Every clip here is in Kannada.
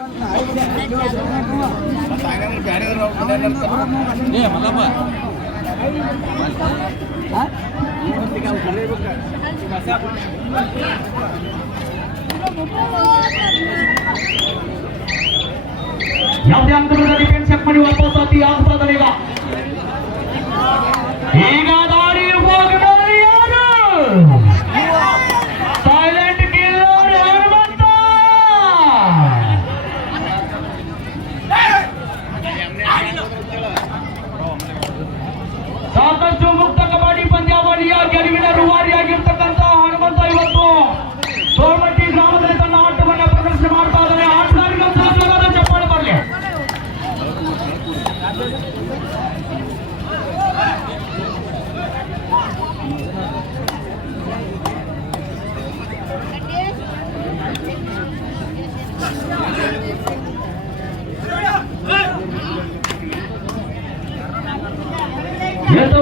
ಯಾವುದೇ ಅಂಕದಲ್ಲಿ ಪೆನ್ಷನ್ ಮಾಡಿ ವಾಪಸ್ ಆಗ್ತದೆ ಈಗ ದಾರಿ ಹೋಗದಲ್ಲಿ ಯಾರು ಸೈಲೆಂಟ್ ಕಿಲ್ಲರ್ ಹನುಮಂತ ಸಾಕಷ್ಟು ಮುಕ್ತ ಕಬಡ್ಡಿ ಪಂದ್ಯಾವಳಿಯ ಗೆಲುವಿನ ರೂವಾರಿಯಾಗಿರ್ತಕ್ಕಂಥ ಹನುಮಂತ ಇವತ್ತು ಸೋಮಟ್ಟಿ ಗ್ರಾಮದಲ್ಲಿ ತನ್ನ ಆಟವನ್ನು ಪ್ರದರ್ಶನ ಮಾಡ್ತಾ ಇದ್ದಾರೆ. ಆಟಗಾರರಿಗೆ ಸಾಕಲಾದ ಚಪ್ಪಾಳೆ ಬರಲಿ.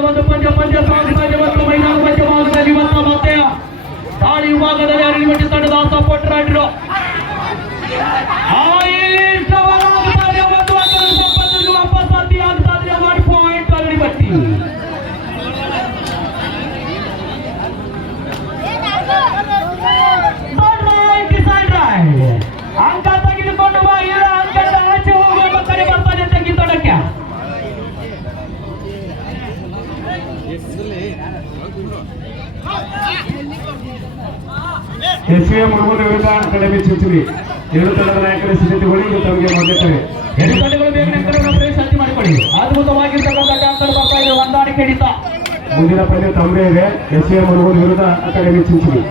ಒಂದು ಪಂದ್ಯ ಸಾಗಿದ ಮೈದಾನ ಮಧ್ಯಭಾಗದಲ್ಲಿ ಮತ್ತೆ ದಾಳಿ ವಿಭಾಗದಲ್ಲಿ ಅರಳಿಮಟ್ಟಿ ತಂಡದ ಸಪೋರ್ಟ್ ರಾಡ್ರು ವಾಪಸ್ ಆಗ್ತಾದ್ರೆ ಮಾಡಿ ಪಾಯಿಂಟ್ ಅರಳಿಮಟ್ಟಿ. ಅಂಕ ತೆಗೆದುಕೊಂಡು ಬಾ, ಇಲ್ಲ ಅಂಕದ ಆಚೆ ಹೋಗುವ ಕರೆ ಬರ್ತಾನೆ ತಂಗಿ ತೊಡಕ್ಕೆ. ಎಸ್ವಿಎಂ ಹುಡುಗರ ವಿರುದ್ಧ ಅಕಾಡೆಮಿ ಚಿಂಚುಳಿ ಎರಡು ತಂಡದ ನಾಯಕರ ಸಿದ್ಧತೆಗಳು ಈಗ ತಮಗೆ ಮಧ್ಯೆ ಎರಡು ತಂಡಗಳು ಬೇಗ ಪ್ರವೇಶ ಸಾಧ್ಯ ಮಾಡಿಕೊಳ್ಳಿ. ಅದ್ಭುತವಾಗಿರ್ತಕ್ಕಂಥ ಟ್ಯಾಕ್ಟರ್ ಬರ್ತಾ ಇದೆ, ಹೊಂದಾಣಿಕೆ ಹಿಡಿತ. ಮುಂದಿನ ಪಂದ್ಯ ತಮ್ಮದೇ ಇದೆ. ಎಸ್ವಿಎಂ ಹುಡುಗರ ವಿರುದ್ಧ ಅಕಾಡೆಮಿ ಚಿಂಚುಳಿ.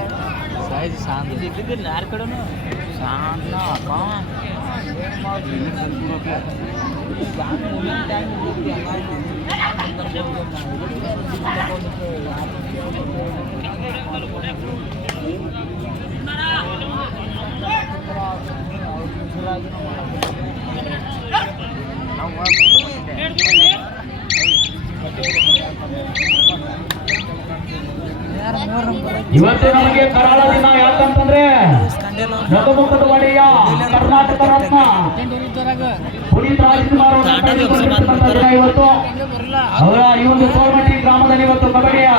ಇವತ್ತು ನಮಗೆ ಕರಾಳ ದಿನ. ಯಾಕಂತಂದ್ರೆ ನಗಮುಖದ ಒಡೆಯ ಕರ್ನಾಟಕ ರತ್ನ ಪುನೀತ್ ರಾಜ್ಕುಮಾರ್ ಇವತ್ತು ಅವರ ಈ ಒಂದು ಸೋಮಟ್ಟಿ ಗ್ರಾಮದಲ್ಲಿ ಇವತ್ತು ಕಬಡ್ಡಿಯ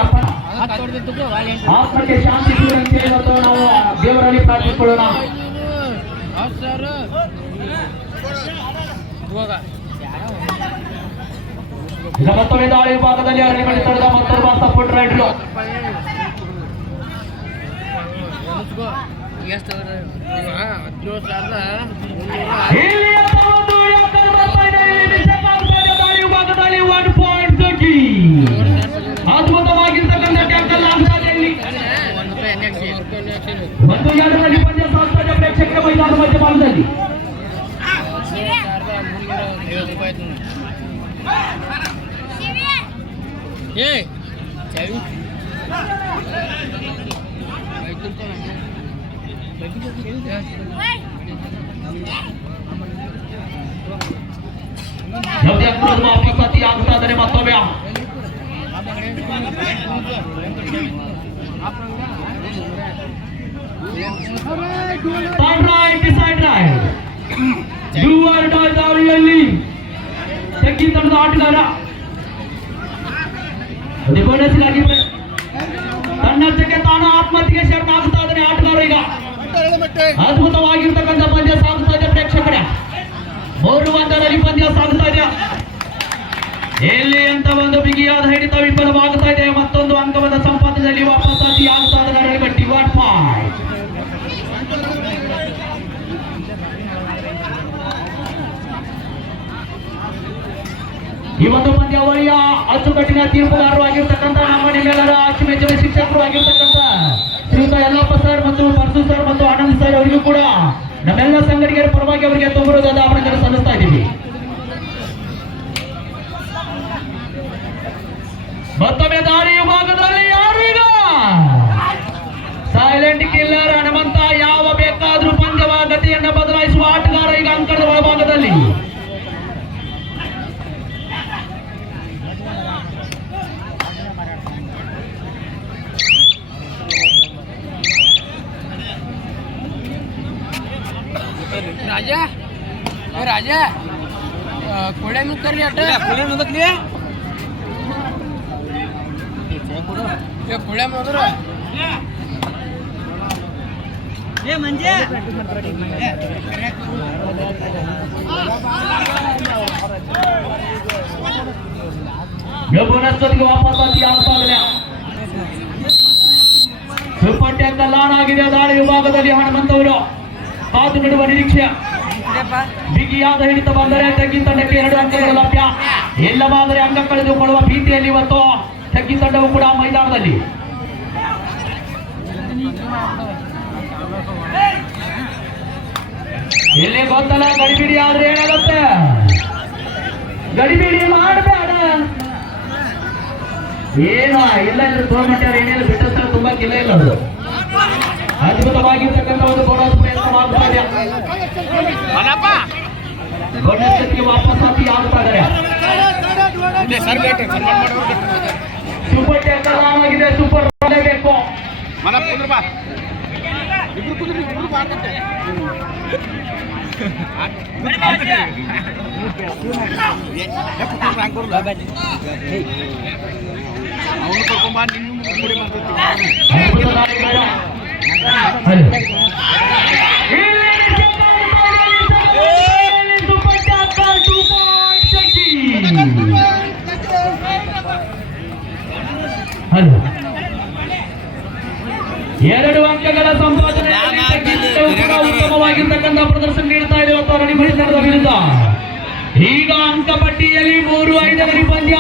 ಆತ್ಮಕ್ಕೆ ಶಾಂತಿ ಸಿಗುವಂತೆ ಇವತ್ತು ನಾವು ದೇವರಲ್ಲಿ ಪ್ರಾರ್ಥಿಸಿಕೊಳ್ಳೋಣ. ಈಗ ಮತ್ತೊಮ್ಮೆ ದಾಳಿ ವಿಭಾಗದಲ್ಲಿ ಅರಳಿಮಟ್ಟಿ ತಂಡದ ಮತ್ತೊಬ್ಬ ಸಪೋರ್ಟ್ ರೈಡ್ರು ಅದ್ಭುತವಾಗಿರ್ತಕ್ಕಂಥ ಟ್ಯಾಕಲ್ ಆಗ್ತದೆ. ಒಂದು ಎರಡರಲ್ಲಿ ಪಂದ್ಯ ಸಾಗ್ತದೆ ಪ್ರೇಕ್ಷಕರ ಮೈದಾನ ಮಧ್ಯಭಾಗದಲ್ಲಿ. ವಾಪಸ್ಸತಿ ಆಗ್ತಾ ಇದ್ದಾರೆ ಮತ್ತೊಮ್ಮೆ. ದಾಳಿಯಲ್ಲಿ ತೆಗ್ಗಿ ತಂಡದ ಆಟಗಾರ ತನ್ನಷ್ಟಕ್ಕೆ ತಾನು ಆತ್ಮಹತ್ಯೆಗೆ ಶರಣಾಗ್ತಾ ಇದ್ದಾನೆ ಆಟಗಾರ. ಈಗ ಅದ್ಭುತವಾಗಿರ್ತಕ್ಕಂಥ ಪಂದ್ಯ ಸಾಗುತ್ತಾ ಇದೆ ಪ್ರೇಕ್ಷಕರೇ. 3 ಹಂತದಲ್ಲಿ ಪಂದ್ಯ ಸಾಗುತ್ತಾ ಇದೆ. ಎಲ್ಲಿ ಅಂತ ಒಂದು ಬಿಗಿಯಾದ ಹಿಡಿತ ವಿಫಲವಾಗುತ್ತಾ ಇದೆ. ಮತ್ತೊಂದು ಅಂಕವಾದ ಸಂಪಾದನೆಯಲ್ಲಿ ವಾಪಸ್ ಆಗ್ತಾ ಇದ್ದಾರೆ ಅರಳಿಮಟ್ಟಿ. What point. ಈ ಒಂದು ಪಂದ್ಯಾವಳಿಯ ಅಚ್ಚುಕಟ್ಟಿನ ತೀರ್ಪುಗಾರರಾಗಿರ್ತಕ್ಕಂಥ ನಮ್ಮ ನಿಮ್ಮೆಲ್ಲರ ಅಚ್ಚುಮೆಚ್ಚಿನ ಶಿಕ್ಷಕರು ಆಗಿರ್ತಕ್ಕಂಥ ಶ್ರೀಯುತ ಯಲ್ಲಪ್ಪ ಸರ್ ಮತ್ತು ಪರಸು ಸರ್ ಮತ್ತು ಆನಂದ್ ಸರ್ ಅವರಿಗೂ ಕೂಡ ನಮ್ಮೆಲ್ಲ ಸಂಘಟಕರ ಪರವಾಗಿ ಅವರಿಗೆ ತುಂಬ ಹೃದಯದ ಅಭಿನಂದನೆ ಸಲ್ಲಿಸ್ತಾ ಇದ್ದೀವಿ. ಮತ್ತೊಮ್ಮೆ ದಾಳಿ ವಿಭಾಗದಲ್ಲಿ ಯಾರು ಈಗ ಸೈಲೆಂಟ್ ಕಿಲ್ಲರ್ ಹನುಮಂತ. ಯಾವ ಬೇಕಾದ್ರೂ ಪಂದ್ಯವ ಗತಿಯನ್ನು ಬದಲಾಯಿಸುವ ಆಟಗಾರ ಈಗ ಅಂಕಣದ ಒಳಭಾಗದಲ್ಲಿ. ರಾಜ राजा कोड्या मी करली अट कोड्या मदतली कोड्या मदर हे म्हणजे ಬೋನಸ್ಗೆ ವಾಪಸ್ ಆಗಿ ಆಗ್ತಾ ಇದೆ. ಸೂಪರ್ ಟ್ಯಾಕಲ್ ಆನ್ ಆಗಿದೆ. ದಾಳಿ ವಿಭಾಗದಲ್ಲಿ ಹನುಮಂತವರು ಕಾದು ನೀಡುವ ನಿರೀಕ್ಷೆ. ಬಿಗಿಯಾದ ಹಿಡಿತ ಬಂದರೆ ತಗ್ಗಿ ತಂಡಕ್ಕೆ 2 ಅಂಕಗಳು ಲಭ್ಯ. ಇಲ್ಲವಾದರೆ ಅಂಕ ಕಳೆದುಕೊಳ್ಳುವ ಭೀತಿಯಲ್ಲಿ ಇವತ್ತು ತಗ್ಗಿ ತಂಡವು ಕೂಡ ಮೈದಾನದಲ್ಲಿ. ಇಲ್ಲಿ ಗೊತ್ತಲ್ಲ, ಗಡಿಬಿಡಿ ಆದ್ರೆ ಏನಾಗುತ್ತೆ? ಗಡಿಬಿಡಿ ಮಾಡಬೇಡ. ಏನೋ ಇಲ್ಲ ಇದ್ರೆ ಟೂರ್ನಮೆಂಟ್ ಏನೇನು ಬಿಟ್ಟಿರ್ತಾರೆ, ತುಂಬಾ ಕಿಲ್ಲ ಇಲ್ಲ. ಅದು ಅದ್ಭುತವಾಗಿರ್ತಕ್ಕಂಥ ಒಂದು ಬೋನಸ್ ಪ್ರಯತ್ನ ಮಾಡ್ತಾ ಇದೆ. ಬೋನಸ್ಗೆ ವಾಪಸ್ ಹಾಕಿ ಆಗ್ತಾ ಇದ್ದಾರೆ. ಸೂಪರ್ ಟ್ಯಾಕಲ್ ಆನ್ ಆಗಿದೆ. ಸೂಪರ್ ಮಾಡಲೇಬೇಕು. ಎರಡು ಅಂಕಗಳ ಸಂಪಾದನೆ ಉತ್ತಮವಾಗಿರ್ತಕ್ಕಂಥ ಪ್ರದರ್ಶನ ನೀಡ್ತಾ ಇದೆ ಅರಣಿ ಮೈದಾನದ ವಿರುದ್ಧ. ಈಗ ಅಂಕ ಪಟ್ಟಿಯಲ್ಲಿ 3-5 ಗಡಿ ಪಂದ್ಯ.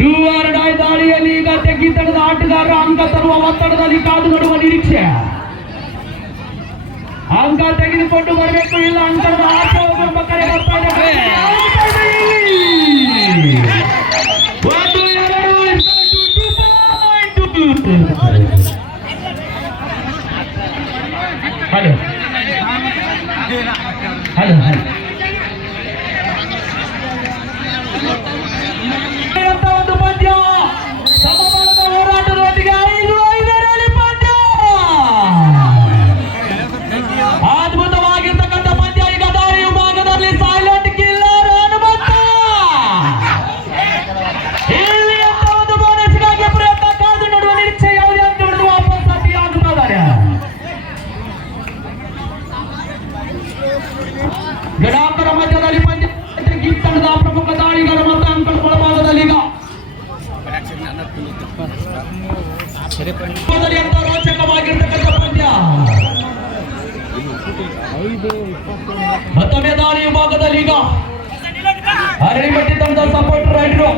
ಡೂ ಆರ್ ಡೈ ದಾಳಿಯಲ್ಲಿ ಈಗ ತೆಗ್ಗಿ ತಂಡದ ಆಟಗಾರರ ಅಂಕ ತರುವ ಒತ್ತಡದಲ್ಲಿ ಕಾದು ನೋಡುವ ನಿರೀಕ್ಷೆ. ಅಂಕ ತೆಗೆದುಕೊಂಡು ಬರಬೇಕು, ಇಲ್ಲ ಅಂಕದ ಆಟ ಹೋಗುವ ಕರೆ ಬರ್ತಾ ಇದೆ. 1-2 ಹಲೋ ಹಲೋ ಒಂದು ಪಂದ್ಯ ಸಮಬಲದ ಹೋರಾಟದೊಂದಿಗೆ 5-5 ಪಂದ್ಯ. ಅದ್ಭುತವಾಗಿರ್ತಕ್ಕಂಥ ಪಂದ್ಯ. ಈಗ ದಾಳಿ ವಿಭಾಗದಲ್ಲಿ ಸೈಲೆಂಟ್ ಕಿಲ್ಲರ್ ಹನುಮಂತ. ಇಲ್ಲಿ ಅಂತ ಒಂದು ಬೋನಸ್ಗಾಗಿ ಪ್ರಯತ್ನ. ಕಾದು ನೋಡುವ ನಿರೀಕ್ಷೆ. ಯಾವುದೇ ಅಂತ ಹಿಡಿದು ವಾಪಸ್ ಆಗಿ ಆಗುತ್ತಾ ಇದ್ದಾರೆ. ಗಡಾಕರ ಮಧ್ಯದಲ್ಲಿ ಪಂದ್ಯ. ತಂಡದ ಪ್ರಮುಖ ದಾಳಿಗಾರ ಮತ್ತು ಅಂಕಣ ಒಳಭಾಗದಲ್ಲಿ ಈಗ ಅಂತ ರೋಚಕವಾಗಿರ್ತಕ್ಕಂಥ ಪಂದ್ಯ. ಮತ್ತೊಮ್ಮೆ ದಾಳಿ ವಿಭಾಗದಲ್ಲಿ ಈಗ ಅರಳಿಮಟ್ಟಿ ತಂಡದ ಸಪೋರ್ಟ್ ರೈಡರು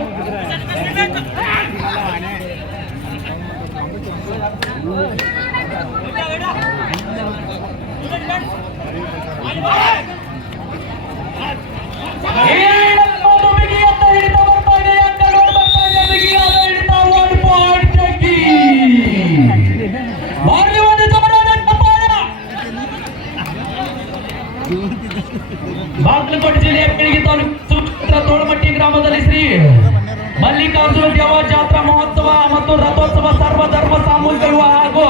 ಬಾಗಲಕೋಟೆ ಜಿಲ್ಲೆಯ ಬೆಳಗ್ಗೆ ತಾಲೂಕು ತೋಳಮಟ್ಟಿ ಗ್ರಾಮದಲ್ಲಿ ಶ್ರೀ ಮಲ್ಲಿಕಾರ್ಜುನ ದೇವ ಜಾತ್ರಾ ಮಹೋತ್ಸವ ಮತ್ತು ರಥೋತ್ಸವ ಸರ್ವಧರ್ಮ ಸಾಮೂಹಿಕ ವಿವಾಹ ಹಾಗೂ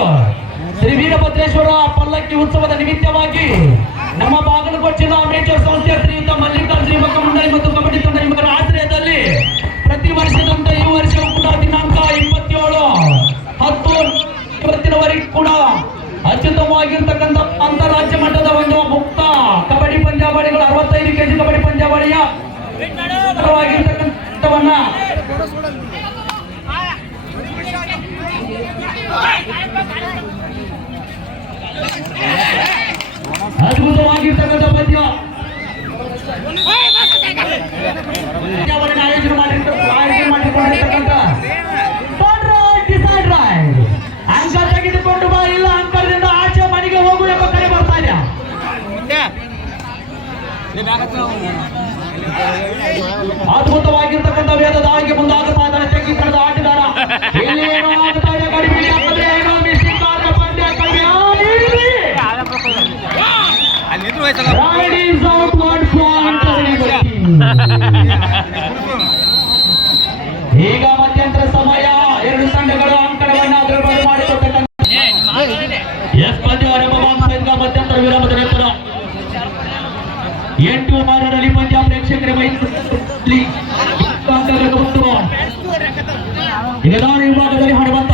ಶ್ರೀ ವೀರಭದ್ರೇಶ್ವರ ಪಲ್ಲಕ್ಕಿ ಉತ್ಸವದ ನಿಮಿತ್ತವಾಗಿ ನಮ್ಮ ಬಾಗಲಕೋಟೆ ಜಿಲ್ಲಾ ಮೇಜರ್ ಸಂಸ್ಥೆಯ ಶ್ರೀಯುತ ಮಲ್ಲಿಕಾರ್ಜುನ ಯುವಕ ಮಂಡಳಿ ಮತ್ತು ಕಬಡ್ಡಿ ತಂಡ ಯುವಕರ ಆಶ್ರಯದಲ್ಲಿ ಪ್ರತಿ ವರ್ಷದಂತೆ ಈ ವರ್ಷ ಕೂಡ ದಿನಾಂಕ 27/10 ಇವತ್ತಿನವರೆಗೂ ಕೂಡ ಅತ್ಯುತ್ತಮವಾಗಿರ್ತಕ್ಕಂಥ ಅಂತಾರಾಜ್ಯ ಮಟ್ಟದ ಒಂದು ಮುಕ್ತ ಕಬಡ್ಡಿ ಪಂದ್ಯಾವಳಿಗಳು 65 ಕೆಜಿ ಕಬಡ್ಡಿ ಪಂದ್ಯಾವಳಿಯ ಆಗಿರ್ತಕ್ಕಂಥವನ್ನ ಅದ್ಭುತವಾಗಿರ್ತಕ್ಕಂಥ ಪಂದ್ಯ ಆಯೋಜನೆ ಮಾಡಿಕೊಂಡಿರ್ತಕ್ಕಂಥ ಅಂಕ ತೆಗೆದುಕೊಂಡು ಬಾ, ಇಲ್ಲ ಅಂಕದಿಂದ ಆಚೆ ಮನೆಗೆ ಹೋಗು ಎಂಬ ಕರೆ ಬರ್ತಾ ಇದೆ. ಅದ್ಭುತವಾಗಿರ್ತಕ್ಕಂಥ ವೇದ ದಾಳಿಗೆ ಮುಂದಾಗುತ್ತಾ ಇದ್ದಾರೆ ತೆಗ್ಗಿ ಕಳೆದ ಆಟಗಾರ. ಇಲ್ಲಿ ಏನೋ ಆಗ್ತಾ ಇದೆ, ಗಡಿಬಿಡಿ ಆಗ್ತದೆ, ಏನೋ ಮಿಸ್ಟೇಕ್ ಆದ ಪಂದ್ಯ ಕಡಿಮೆ. ಈಗ ಮಧ್ಯಂತರ ಸಮಯ. 2 ತಂಡಗಳು ಅಂಕಣವನ್ನು ಮಾಡಿಕೊಟ್ಟಂತ ಮಧ್ಯಂತರ ಮಾರರಲ್ಲಿ ಪಂಜಾಬ್ ಪ್ರೇಕ್ಷಕರೇ ಮೈತ್ರಿ ಈಗ ದಾಳಿ ವಿಭಾಗದಲ್ಲಿ ಹಣವಂತ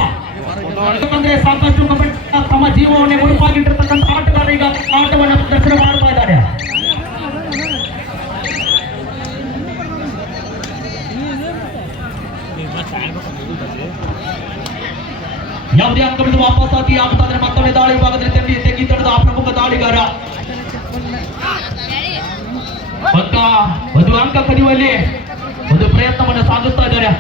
ಯಾಕಂದ್ರೆ ಸಾಕಷ್ಟು ಕಬಡ್ಡಿ ತಮ್ಮ ಜೀವವನ್ನೇ ಮುಡುಪಾಗಿಟ್ಟಿರ್ತಕ್ಕಂಥ ಆಟಗಾರರು ಈಗ ಆಟವನ್ನು ಪ್ರದರ್ಶನ ಮಾಡ್ತಾ ಇದ್ದಾರೆ. ಯಾವುದೇ ಅಂಕವನ್ನು ವಾಪಸ್ಸಾಗಿ ಆಗ್ತಾ ಇದ್ರೆ ಮತ್ತೊಮ್ಮೆ ದಾಳಿ ವಿಭಾಗದಲ್ಲಿ ತೆಗಿ ತಡೆದ ಆ ಪ್ರಮುಖ ದಾಳಿಗಾರ ಒಂದು ಅಂಕ ಕದಿಯುವಲ್ಲಿ ಒಂದು ಪ್ರಯತ್ನವನ್ನು ಸಾಗಿಸ್ತಾ ಇದ್ದಾರೆ.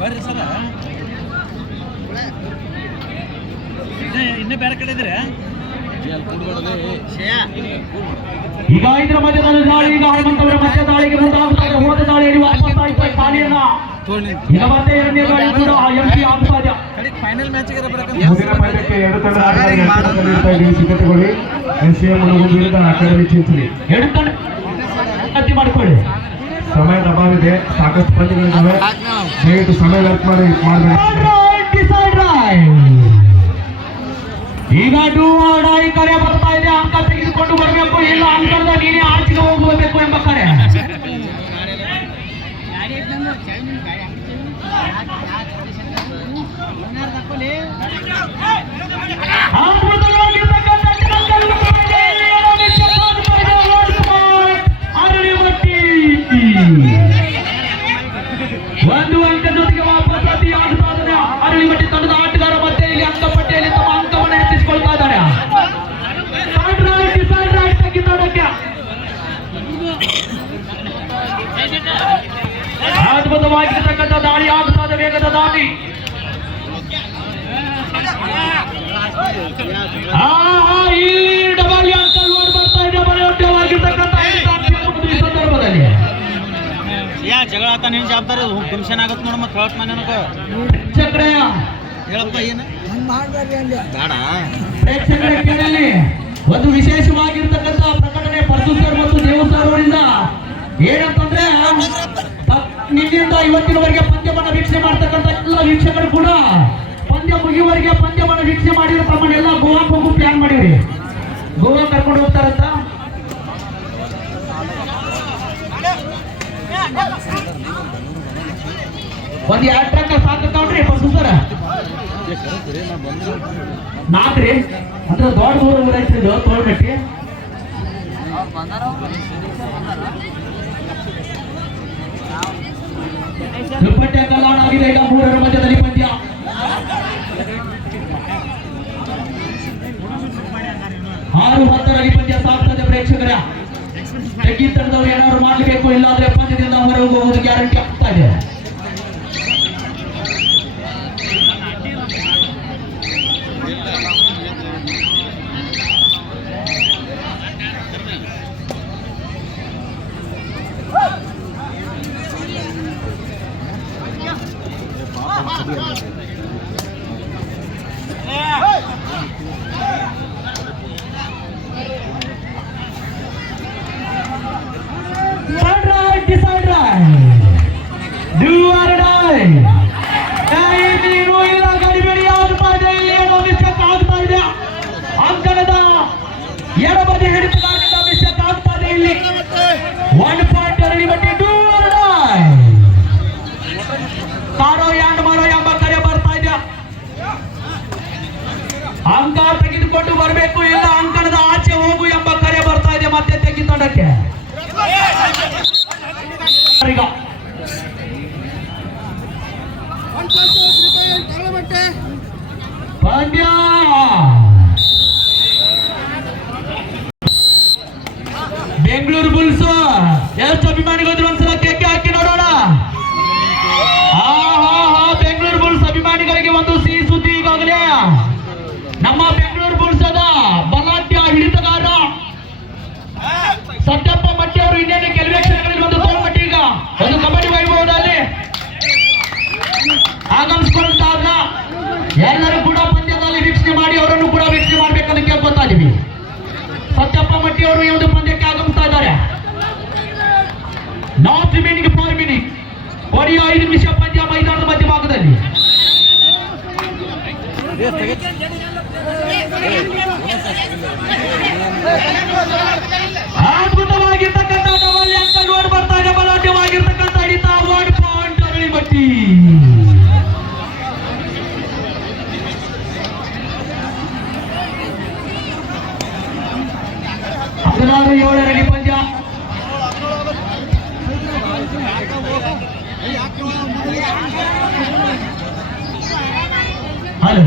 ಬರ್ರಿ ಸರ ಇನ್ನೇ ಬೇರೆ ಕಡೆ ಇದ್ರೆ ಈಗ ಇದರ ಮಧ್ಯದಲ್ಲಿ ದಾಳಿ ಈಗ ಹನುಮಂತವರ ಮತ್ತೆ ದಾಳಿಗೆ ಮುಂದಾಗುತ್ತಾರೆ. ಹೋದ ದಾಳಿಯಲ್ಲಿ ವಾಪಸ್ ಆಯ್ತಾ ದಾಳಿಯನ್ನ ಈಗ ಮತ್ತೆ ಎರಡನೇ ದಾಳಿ ಕೂಡ ಎಂಪಿ ಆಗ್ತಾ ಇದೆ. ಫೈನಲ್ ಮ್ಯಾಚ್ ಮುಂದಿನ ಪಂದ್ಯಕ್ಕೆ ಎರಡು ತಂಡ ಸಿದ್ಧತೆಗೊಳ್ಳಿ. ಎಸ್ಎಂ ವಿರುದ್ಧ ಅಕಾಡೆಮಿ ಚಿಂಚಲಿ ಎರಡು ತಂಡ ಗಟ್ಟಿ ಮಾಡಿಕೊಳ್ಳಿ. ಸಮಯದ ಅಭಾವ ಇದೆ, ಸಾಕಷ್ಟು ಪಂದ್ಯಗಳಿದ್ದಾವೆ, ದಯವಿಟ್ಟು ಸಮಯ ವ್ಯರ್ಥ ಮಾಡಬೇಕು. ಈಗ ಡೂಡಾಯಿ ಕರೆ ಬರ್ತಾ ಇದೆ. ಅಂಕ ತೆಗೆದುಕೊಂಡು ಬರಬೇಕು, ಇಲ್ಲ ಅಂಕದ ನೀನೇ ಆಚೆಗೆ ಹೋಗಬೇಕು ಎಂಬ ಕರೆ. ಒಂದು ಅಂಕ ಜೊತೆಗೆ ವಾಪಸ್ ಅತಿ ಆಗ್ತಾ ಇದ್ದಾರೆ. ಅರಳಿಮಟ್ಟಿ ತಂಡದ ಆಟಗಾರ ಮತ್ತೆ ಇಲ್ಲಿ ಅಂಕಪಟ್ಟಿಯಲ್ಲಿ ತಮ್ಮ ಅಂಕವನ್ನು ಹೆಚ್ಚಿಸಿಕೊಳ್ತಾ ಇದ್ದಾರೆ. ಅದ್ಭುತವಾಗಿರ್ತಕ್ಕಂಥ ದಾಳಿ ಆಗ್ತಾ ಇದೆ, ವೇಗದ ದಾಳಿ. ಇಲ್ಲಿ ಡಬಲ್ ಅಂಕಲ್ ಓಡ್ ಬರ್ತಾ ಇದೆ. ಬಲವಾಗಿರ್ತಕ್ಕಂಥ ಈ ಸಂದರ್ಭದಲ್ಲಿ ಜಗಳ ಆತ ನೀನ್ ಜವಾಬ್ದಾರಿ ಫಂಕ್ಷನ್ ಆಗತ್ ನೋಡ ಮತ್ತೆ ಹೇಳತ್ ಮನೆ ಚಕ್ರಯ ಹೇಳಪ್ಪ ಏನು ಬೇಡ ಪ್ರೇಕ್ಷಕರ ಕೇಳಲಿ. ಒಂದು ವಿಶೇಷವಾಗಿರ್ತಕ್ಕಂಥ ಪ್ರಕಟಣೆ ಪರಸು ಸರ್ ಮತ್ತು ದೇವು ಸರ್ ಅವರಿಂದ ಏನಂತಂದ್ರೆ ನಿನ್ನಿಂದ ಇವತ್ತಿನವರೆಗೆ ಪಂದ್ಯವನ್ನು ವೀಕ್ಷಣೆ ಮಾಡ್ತಕ್ಕಂಥ ಎಲ್ಲ ವೀಕ್ಷಕರು ಕೂಡ ಪಂದ್ಯ ಮುಗಿಯುವವರೆಗೆ ಪಂದ್ಯವನ್ನು ವೀಕ್ಷಣೆ ಮಾಡಿರೋ ತಮ್ಮನ್ನೆಲ್ಲ ಗೋವಾಕ್ಕೆ ಹೋಗು ಪ್ಲಾನ್ ಮಾಡಿವ್ರಿ. ಗೋವಾ ಕರ್ಕೊಂಡು ಹೋಗ್ತಾರಂತ. ಒಂದ್ ಎರಡು ಟ್ರಕ್ ಸಾಕವ್ರಿ ಪರಸು ಸರ್. ನಾಲ್ಕ್ರಿ ಅಂದ್ರೆ ದೊಡ್ಡ ಊರ ಐತ್ರಿ ಇದು ತೋಳ್ಗಟ್ಟಿ. ದುಪ್ಪಟ್ಟೆ ಕಲ್ಲಾಣ ಆಗಿದೆ. ಈಗ ಮೂರರ ಮಧ್ಯದಲ್ಲಿ ಪಂದ್ಯ. ಆರು ಹತ್ತರಲ್ಲಿ ಪಂದ್ಯ ಸಾಗ್ತದೆ ಪ್ರೇಕ್ಷಕರ. ತೆಗಿತರದವ್ರು ಏನಾದ್ರು ಮಾಡಬೇಕು, ಇಲ್ಲಾಂದ್ರೆ ಪಂದ್ಯದಿಂದ ಹೊರ ಹೋಗುವುದು ಗ್ಯಾರಂಟಿ ಆಗ್ತಾ ಇದೆ. Decide right. Do or die. ನೀರು ಇಲ್ಲ ಗಡಿಬಿಡಿ ಆಗ್ತಾ ಇದೆ. ಇಲ್ಲಿ ಏನೋ ಮಿಸ್ಟೇಕ್ ಆಗ್ತಾ ಇದೆ. ಅಂಕಣದ ಎಡಬದಿ ಹಿಡಿತಗಾರರಿಂದ ಮಿಸ್ಟೇಕ್ ಆಗ್ತಾ ಇದೆ. ಇಲ್ಲಿ 1 point Aralimatti. Do or die. ತಾರೋ ಯಾಂಡ್ ಮಾರೋ ಎಂಬ ಕರೆ ಬರ್ತಾ ಇದೆ. ಅಂಕ ತೆಗೆದುಕೊಂಡು ಬರಬೇಕು, ಇಲ್ಲ ಅಂಕಣದ ಆಚೆ ಹೋಗು ಎಂಬ ಕರೆ ಬರ್ತಾ ಇದೆ ಮತ್ತೆ ತೆಗೆದುಕೊಂಡಕ್ಕೆ. ಈಗ ಪಂದ್ಯ ಬೆಂಗಳೂರು ಬುಲ್ಸ್ ಎಷ್ಟು ಅಭಿಮಾನಿಗಳು ಒಂದ್ಸಲ ಕೇಕೆ ಹಾಕಿ ನೋಡೋಣ. ಬೆಂಗಳೂರು ಬುಲ್ಸ್ ಅಭಿಮಾನಿಗಳಿಗೆ ಒಂದು ಸಿಹಿ ಸುದ್ದಿ. ಈಗಾಗಲೇ ನಮ್ಮ ಬೆಂಗಳೂರು ಬುಲ್ಸ್ ಅದ ಬಲಾಢ್ಯ ಹಿಡಿತಗಾರ ಸತ್ಯಪ್ಪ ಮಟ್ಟಿ ಅವರು ಇನ್ನೇನು ಕೆಲವೇ ಕ್ಷಣಗಳಲ್ಲಿ ಒಂದು ತೋಳ್ಮಟ್ಟಿ ಈಗ ಒಂದು ಕಬಡ್ಡಿ ವೈಭವದಲ್ಲಿ ಆಗಮಿಸಿಕೊಳ್ತಾರ. ಎಲ್ಲರೂ ಕೂಡ ಪಂದ್ಯದಲ್ಲಿ ವೀಕ್ಷಣೆ ಮಾಡಿ ಅವರನ್ನು ಕೂಡ ವೀಕ್ಷಣೆ ಮಾಡ್ಬೇಕಂತ ಕೇಳ್ಕೊತಾ ಇದೀವಿ. ಸತ್ಯಪ್ಪ ಮಟ್ಟಿ ಅವರು ಈ ಒಂದು ಪಂದ್ಯಕ್ಕೆ ಆಗಮಿಸ್ತಾ ಇದ್ದಾರೆ. Not remaining 4 minutes. ಅದ್ಭುತವಾಗಿರ್ತಕ್ಕಂಥ ಡಬಲ್ ಅಂಕಲ್ ಓಡ್ ಬರ್ತಾ ಇದೆ. ಬಲಾಢ್ಯವಾಗಿರ್ತಕ್ಕಂಥ ಹಿಡಿತ 1 ಪಾಯಿಂಟ್ ಅರಳಿಮಟ್ಟಿ. 16-7 ಪಂದ್ಯ. ಹಲೋ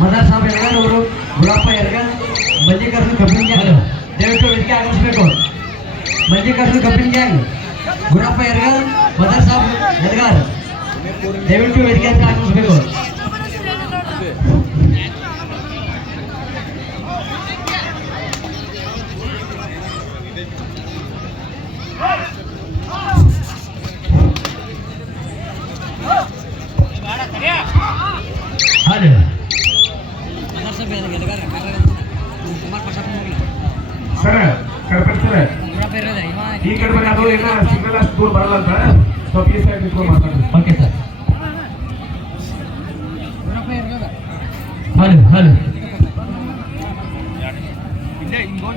ಮದರ್ ಸಾಹೇಬ್ ಎರಗನವರು, ಗುರಪ್ಪ ಎರಗ, ಮಲ್ಲಿಕಾರ್ಜುನ ಕಬ್ಬಿನ ಗ್ಯಾಂಗ್ ದಯವಿಟ್ಟು ವೇದಿಕೆ ಆಗಮಿಸಬೇಕು. ಮಲ್ಲಿಕಾರ್ಜುನ ಕಬ್ಬಿನ ಗ್ಯಾಂಗ್, ಗುರಪ್ಪ ಎರಗ, ಮದರ್ ಸಾಹೇಬ್ ಎರಗಾರ್ ದಯವಿಟ್ಟು ವೇದಿಕೆ ಆಗಮಿಸಬೇಕು. ಹಲೋ ಸರ್ ಕರ್ಪಟ್ ಸರ್ ಈ ಕಡೆ ಬನ್ನಿ. ಅದು ಏನೋ ಸಿಗ್ನಲ್ ಅಷ್ಟು ದೂರ ಬರಲ್ಲ ಅಂತ ಸ್ವಲ್ಪ ಈ ಸೈಡ್ ನಿಂತ್ಕೊಂಡು ಮಾತಾಡ್ರಿ. Okay sir. ಹಲೋ ಹಲೋ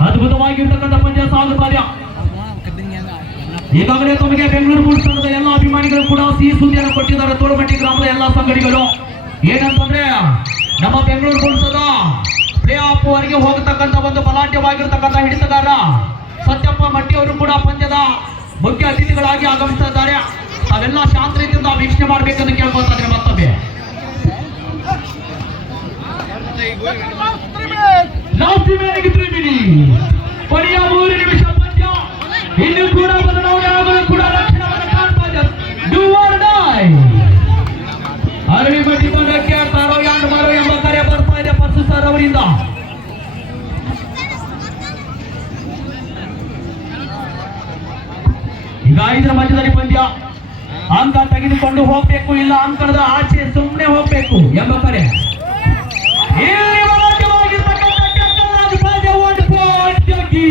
ಅದ್ಭುತವಾಗಿರ್ತಕ್ಕಂಥ ಪಂದ್ಯ ಸಾಗುತ್ತಾರೆ. ಈಗಾಗಲೇ ತಮಗೆ ಬೆಂಗಳೂರು ಬುಲ್ಸ್ ತಂಡದ ಎಲ್ಲ ಅಭಿಮಾನಿಗಳು ಕೂಡ ಸಿಹಿ ಸುದ್ದಿಯನ್ನು ಕೊಟ್ಟಿದ್ದಾರೆ. ತೋಳಮಟ್ಟಿ ಗ್ರಾಮದ ಎಲ್ಲ ಸಂಘಟನೆಗಳು ಏನಂತಂದ್ರೆ ನಮ್ಮ ಬೆಂಗಳೂರು ಬುಲ್ಸ್ ಪ್ಲೇ ಆಫ್ ವರೆಗೆ ಹೋಗತಕ್ಕಂಥ ಒಂದು ಬಲಾಢ್ಯವಾಗಿರ್ತಕ್ಕಂಥ ಹಿಡಿತಗಾರ ಸತ್ಯಪ್ಪ ಮಟ್ಟಿ ಅವರು ಕೂಡ ಪಂದ್ಯದ ಮುಖ್ಯ ಅತಿಥಿಗಳಾಗಿ ಆಗಮಿಸ್ತಾ ಇದ್ದಾರೆ. ತಾವೆಲ್ಲ ಶಾಂತ ರೀತಿಯಿಂದ ವೀಕ್ಷಣೆ ಮಾಡಬೇಕಂತ ಕೇಳ್ಕೊತಾ ಇದ್ರೆ ಮತ್ತೊಮ್ಮೆ ಲಾಸ್ಟ್ ಮೇರೆಗೆ 3 ಮಿನಿಟ್ ಕೊನೆಯ 3 ನಿಮಿಷ ಪಂದ್ಯ. ಇನ್ನು ಕೂಡ ಬದಲಾವಣೆ ಆಗಲು ಕೂಡ ಲಕ್ಷಣವನ್ನು ಕಾಣ್ತಾ ಇದೆ. Do or dye. ಅರಳಿಮಟ್ಟಿ ತಂಡಕ್ಕೆ ತಾರೋ ಯಾಂಡ್ ಮಾರೋ ಎಂಬ ಕರೆ ಬರ್ತಾ ಇದೆ ಪರ್ಸು ಸರ್ ಅವರಿಂದ. ಈಗ 5ರ ಮಧ್ಯದಲ್ಲಿ ಪಂದ್ಯ. ಅಂಕ ತೆಗೆದುಕೊಂಡು ಹೋಗ್ಬೇಕು, ಇಲ್ಲ ಅಂಕಣದ ಆಚೆ ಸುಮ್ಮನೆ ಹೋಗ್ಬೇಕು ಎಂಬ ಕರೆ. ಇಲ್ಲಿ ಬಲಾಢ್ಯವಾಗಿರ್ತಕ್ಕಂಥ ಕೆಂಪರಾಜ ಪಂದ್ಯ 1 ಪಾಯಿಂಟ್ ಜಗ್ಗಿ.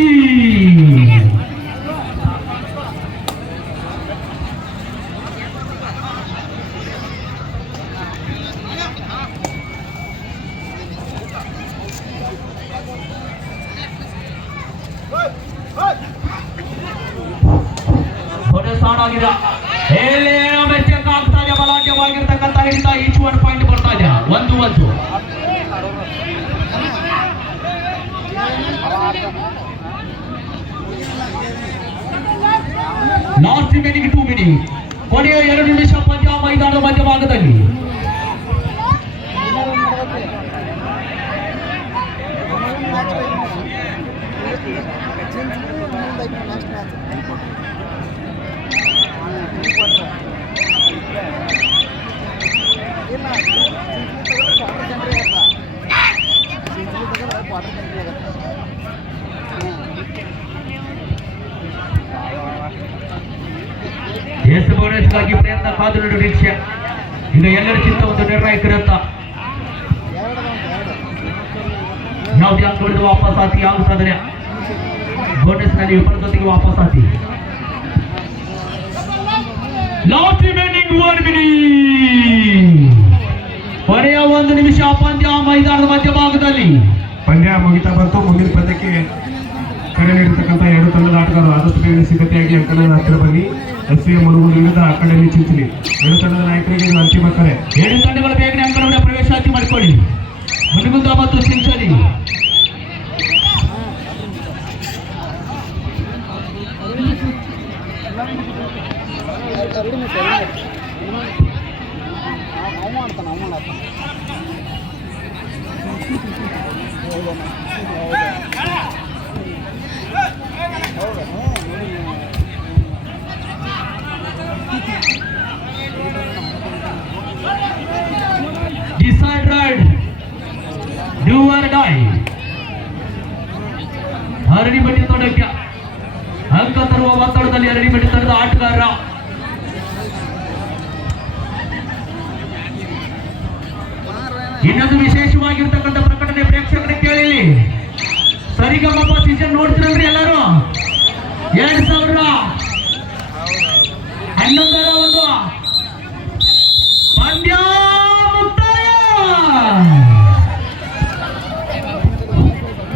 ಆಗಿದೆ. ಏನೇನೋ ಮಿಸ್ಟೇಕ್ ಆಗ್ತಾ ಇದೆ. ಬಲಾಢ್ಯವಾಗಿರ್ತಕ್ಕಂಥ ಹಿಡಿತ ಈಚ್ 1 ಪಾಯಿಂಟ್ ಬರ್ತಾ ಇದೆ. 1-1. Last remaining 2 minute. ಕೊನೆಯ 2 ನಿಮಿಷ ಪಂದ್ಯ ಮೈದಾನದ ಮಧ್ಯಭಾಗದಲ್ಲಿ. ಎಸ್ ಬೋನಸ್ಗಾಗಿ ಪ್ರಯತ್ನ ಕಾದು ನೋಡು ನಿರೀಕ್ಷೆ. ಈಗ ಎಲ್ಲರ ಚಿತ್ತ ಒಂದು ನಿರ್ಣಾಯಕರತ್ತ ಯಾವುದೇ ಅಂಕ ಹೊಡೆದು ವಾಪಸ್ ಆತಿ ಆಗುತ್ತಾದರೆ ಬೋನಸ್ ನಲ್ಲಿ ಇಬ್ಬರ ಜೊತೆಗೆ ವಾಪಸ್ ಆತಿ. Last remaining 1 minute. ಕೊನೆಯ 1 ನಿಮಿಷ ಪಂದ್ಯ ಮೈದಾನದ ಮಧ್ಯಭಾಗದಲ್ಲಿ. ಪಂದ್ಯ ಮುಗಿತಾ ಬಂತು. ಮುಂದಿನ ಪಂದ್ಯಕ್ಕೆ ಕರೆ ನೀಡಿರ್ತಕ್ಕಂಥ 2 ತಂಡದ ಆಟಗಾರರು ಆದಷ್ಟು ಬೇಗ ಸಿದ್ಧತೆಯಾಗಿ ಅಂಕಣದ ಹತ್ತಿರ ಬನ್ನಿ. ಎಸ್ವಿ ಮುರುಗು ವಿರುದ್ಧ ಅಕಾಡೆಮಿ ಚಿಂಚಲಿ 2 ತಂಡದ ನಾಯಕರಿಗೆ ಇದು ಅಂತಿಮ ಕರೆ. 2 ತಂಡಗಳ ಬೇಗನೆ ಅಂಕಣದ ಪ್ರವೇಶಾತಿ ಮಾಡಿಕೊಳ್ಳಿ. ಮುರುಗುಂದ ಮತ್ತು Chinchali. Decide right. Do or die. Aralimatti ತಂಡಕ್ಕೆ ಅಂಕ ತರುವ ಒತ್ತಡದಲ್ಲಿ ಅರಳಿಮಟ್ಟಿ ತಂಡದ ಆಟಗಾರ ಇನ್ನೊಂದು ವಿಶೇಷವಾಗಿರ್ತಕ್ಕಂಥ ಪ್ರಕಟಣೆ ಪ್ರೇಕ್ಷಕರಿಗೆ ಕೇಳಿ. ಸರಿಗಮಪ ಸೀಸನ್ ನೋಡ್ತಿರಲ್ರಿ ಎಲ್ಲರೂ. 2011 ಪಂದ್ಯ ಮುಕ್ತಾಯ.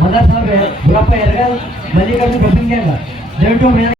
ಮದರ್ ಸಾಹೇಬ್ ಗುರಪ್ಪ ಎರಗಲ್ ಮಲ್ಲಿಕಾರ್ಜುನ್ ಕಬ್ಬಿನ ಗ್ಯಾಂಗ್ ದಯವಿಟ್ಟು